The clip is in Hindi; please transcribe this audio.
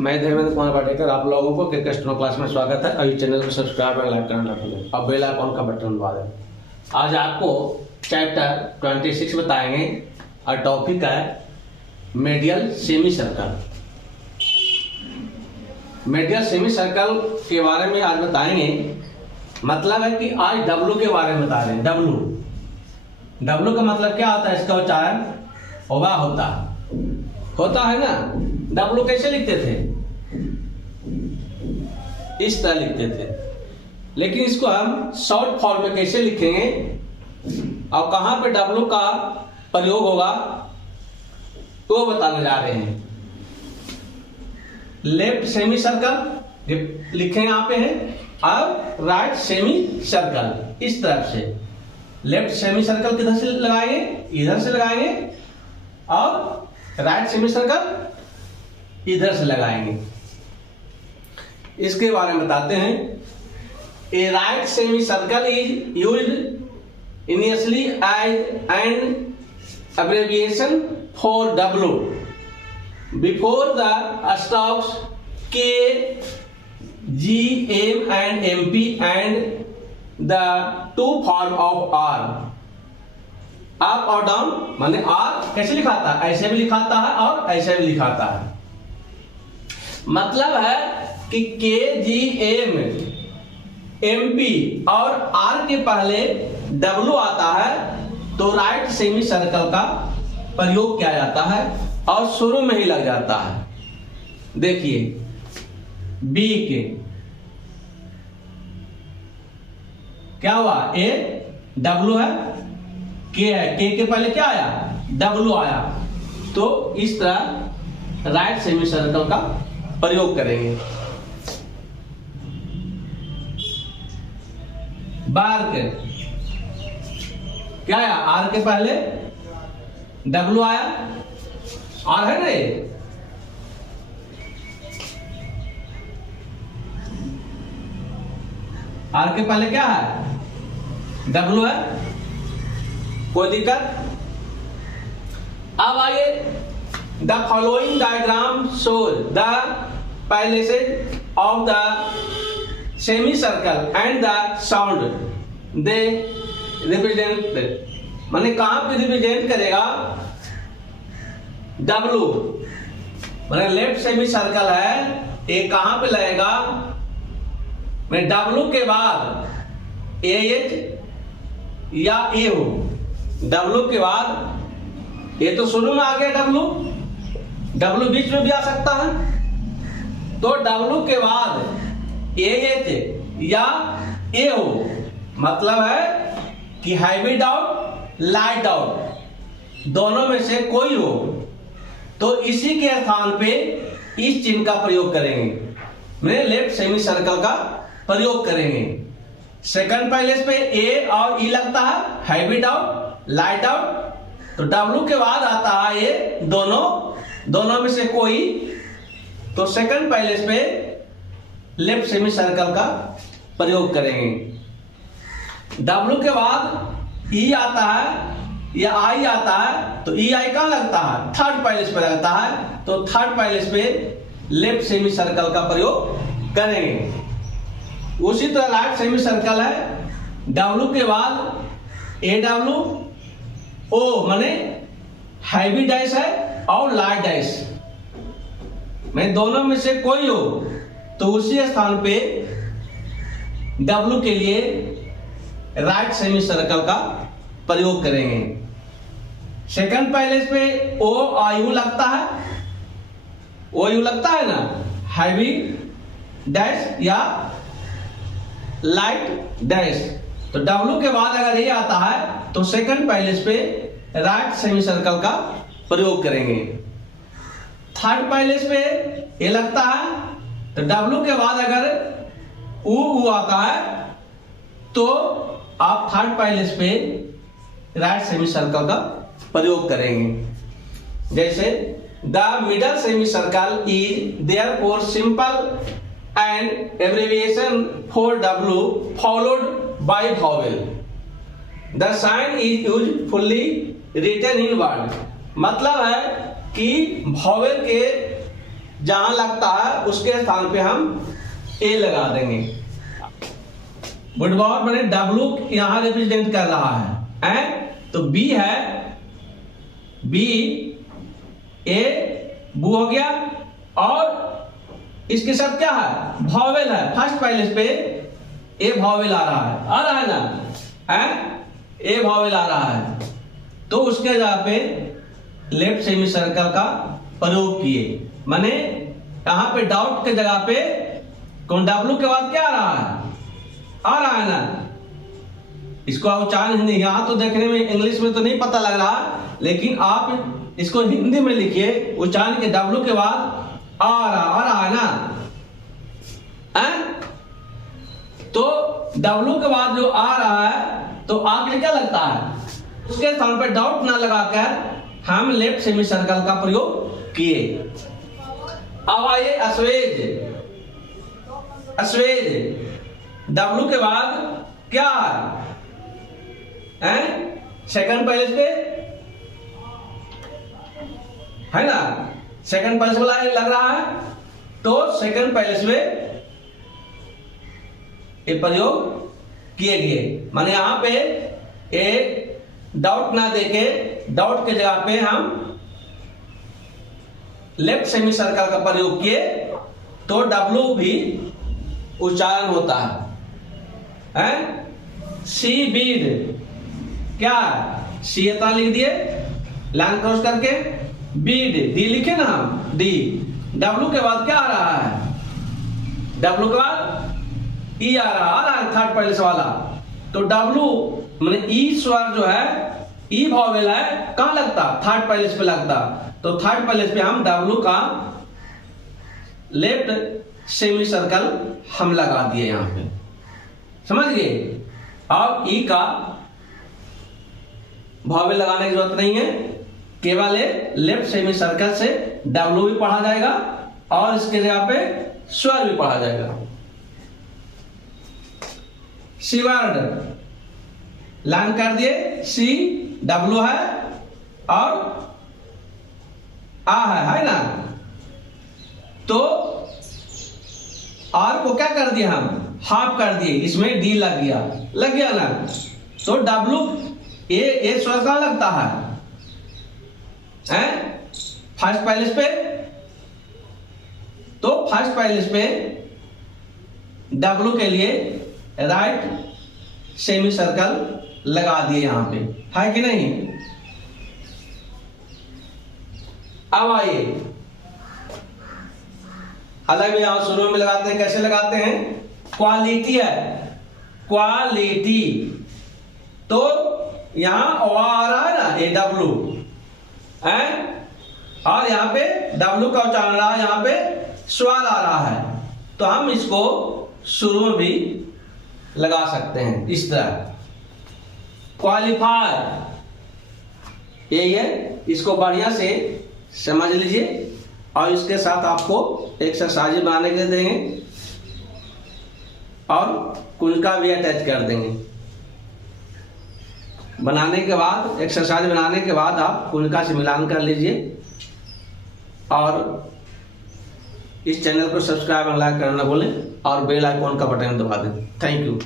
मैं धर्मेंद्र कुमार वाडेकर, आप लोगों को क्रिकेट स्टूडेंट क्लास में स्वागत है। अभी चैनल को सब्सक्राइब और लाइक करना भूलें। अब बेल आइकॉन का बटन दबा दें। आज आपको चैप्टर 26 बताएंगे और टॉपिक है medial semi circle. Medial semi circle के बारे में आज बताएंगे। मतलब है कि आज डब्लू के बारे में बता रहे हैं। डब्लू का मतलब क्या होता है? इसका उच्चारण ओवा होता है ना। डब्लू कैसे लिखते थे? इस तरह लिखते थे, लेकिन इसको हम शॉर्ट फॉर्म में कैसे लिखेंगे और कहां पे डब्लू का प्रयोग होगा तो बताने जा रहे हैं। लेफ्ट सेमी सर्कल लिखे यहाँ पे है और राइट सेमी सर्कल। इस तरफ से लेफ्ट सेमी सर्कल किधर से लगाएंगे? इधर से लगाएंगे और राइट सेमी सर्कल इधर से लगाएंगे। इसके बारे में बताते हैं। A right semicircle is used initially as an abbreviation for W before the stops K, G, M and MP and the two form of R। Up और डाउन माने R कैसे लिखाता है? ऐसे भी लिखाता है और ऐसे भी लिखाता है। मतलब है कि K, G, M, MP और R के पहले W आता है तो राइट सेमी सर्कल का प्रयोग किया जाता है और शुरू में ही लग जाता है। देखिए बी के क्या हुआ? ए डब्लू है, के है, के पहले क्या आया? डब्लू आया। तो इस तरह राइट सेमी सर्कल का प्रयोग करेंगे। बार के क्या आया? आर के पहले डब्लू आया। आर है ना ये? आर के पहले क्या है? डब्लू है। कोई दिक्कत? अब आइए, the following diagram shows the places of the semi circle and the sound they represent. माने कहां पे रिप्रेजेंट करेगा? डब्लू माने लेफ्ट सेमी सर्कल है, ये कहां पे लगेगा? मैं डब्लू के बाद एच या ए हो। डब्लू के बाद ये तो शुरू में आ गया डब्लू बीच में भी आ सकता है। तो डब्लू के बाद एच या ए हो, मतलब है कि हैवी डाउन लाइट डाउन दोनों में से कोई हो। तो इसी के स्थान पे इस चिन्ह का प्रयोग करेंगे। मैं लेफ्ट सेमी सर्कल का प्रयोग करेंगे। सेकंड पैलेस पे ए और ई लगता है, हैवी डाउन लाइट आउट। तो डब्लू के बाद आता है ये दोनों में से कोई। तो सेकंड पैलेस पे लेफ्ट सेमी सर्कल का प्रयोग करेंगे। डब्लू के बाद ई आता है या आई आता है, तो ई आई कहां लगता है? थर्ड पैलेस पे लगता है। तो थर्ड पैलेस पे लेफ्ट सेमी सर्कल का प्रयोग करेंगे। उसी तरह राइट सेमी सर्कल है। डब्लू के बाद ए डब्लू ओ माने हैवी डैश है और लाइट डैश में दोनों में से कोई हो, तो उसी स्थान पे डब्लू के लिए राइट सेमी सर्कल का प्रयोग करेंगे। सेकंड पैलेस पे ओ आयु लगता है, ओ यू लगता है ना, हैवी डैश या लाइट डैश। तो डब्लू के बाद अगर ये आता है तो सेकंड पैलेस पे राइट सेमी सर्कल का प्रयोग करेंगे। थर्ड पैलेस पे ये लगता है तो डब्लू के बाद अगर ऊ आता है तो आप थर्ड पैलेस पे राइट सेमी सर्कल का प्रयोग करेंगे। जैसे the middle semi circle is therefore simple and abbreviation for W followed by vowel. The sign is usually written in word। मतलब है कि vowel के जहां लगता है उसके स्थान पे हम ए लगा देंगे। बुढ़वार मैंने डब्लू यहां रिप्रेजेंट कर रहा है, तो बी है, बी ए बू हो गया, और इसके साथ क्या है, वॉवेल है। फर्स्ट पैलेस पे ए वॉवेल आ रहा है ना, ए वॉवेल आ रहा है, तो उसके जगह पे लेफ्ट सेमी सर्कल का प्रयोग किए। माने यहां पे डाउट के जगह पे कौन डब्लू के बाद क्या आ रहा है ना। इसको उच्चारण हिंदी, यहां तो देखने में इंग्लिश में तो नहीं पता लग रहा, लेकिन आप इसको हिंदी में लिखिए, उच्चारण के डब्लू के बाद आ रहा है ना। तो डब्लू के बाद जो आ रहा है, तो आगे क्या लगता है, उसके स्थान पर डाउट ना लगाकर हम लेफ्ट सेमी सर्कल का प्रयोग किए। अब आइए अस्वेज, डब्लू के बाद क्या है, सेकंड पैलेस पे है ना, सेकंड पैलेस वाला लग रहा है, तो सेकंड पैलेस में ये प्रयोग किए गए। माने यहां पे ए डाउट ना देके, डाउट के जगह पे हम लेफ्ट सेमी सर्कल का प्रयोग किए, तो डब्लू भी उच्चारण होता है। सी बीड, क्या सी इतना लिख दिए लाइन क्रॉस करके, बीड डी लिखे ना हम, डी। डब्लू के बाद क्या आ रहा है, डब्लू के बाद ई आ रहा है थर्ड पैलेस वाला, तो डब्लू माने ई स्वर जो है, ई वॉवेल है, कहां लगता, थर्ड पैलेस पे लगता, तो थर्ड पैलेस पे हम डब्लू का लेफ्ट सेमी सर्कल हम लगा दिए यहां पे, समझ गए। अब ई का वॉवेल लगाने की जरूरत नहीं है, केवल लेफ्ट सेमी सर्कल से डब्लू भी पढ़ा जाएगा और इसके जगह पे स्वर भी पढ़ा जाएगा। सीवर्ड लाइन कर दिए, सी डब्लू है और आ है ना, तो आर को क्या कर दिया हम, हाफ कर दिए, इसमें डी लग गया ना, तो डब्लू ए स्वर कहां लगता है, फर्स्ट पैलेस पे, तो फर्स्ट पैलेस पे डब्लू के लिए राइट सेमी सर्कल लगा दिए यहां पे, है कि नहीं। अब आइए अलग में यहां शुरू में लगाते हैं, कैसे लगाते हैं, क्वालिटी है, क्वालिटी, तो यहां आ रहा है ना ए डब्लू, और यहां पे डब्लू का उच्चारण रहा, यहां पे स्वर आ रहा है, तो हम इसको शुरू में भी लगा सकते हैं इस तरह। क्वालिफाई यही है, इसको बढ़िया से समझ लीजिए, और इसके साथ आपको एक्सरसाइज बनाने के लिए देंगे और कुंडका भी अटैच कर देंगे। बनाने के बाद, एक्सरसाइज बनाने के बाद आप कुंडका से मिलान कर लीजिए, और इस चैनल को सब्सक्राइब और लाइक करना भूलें, और बेल आइकॉन का बटन दबा दें। Thank you.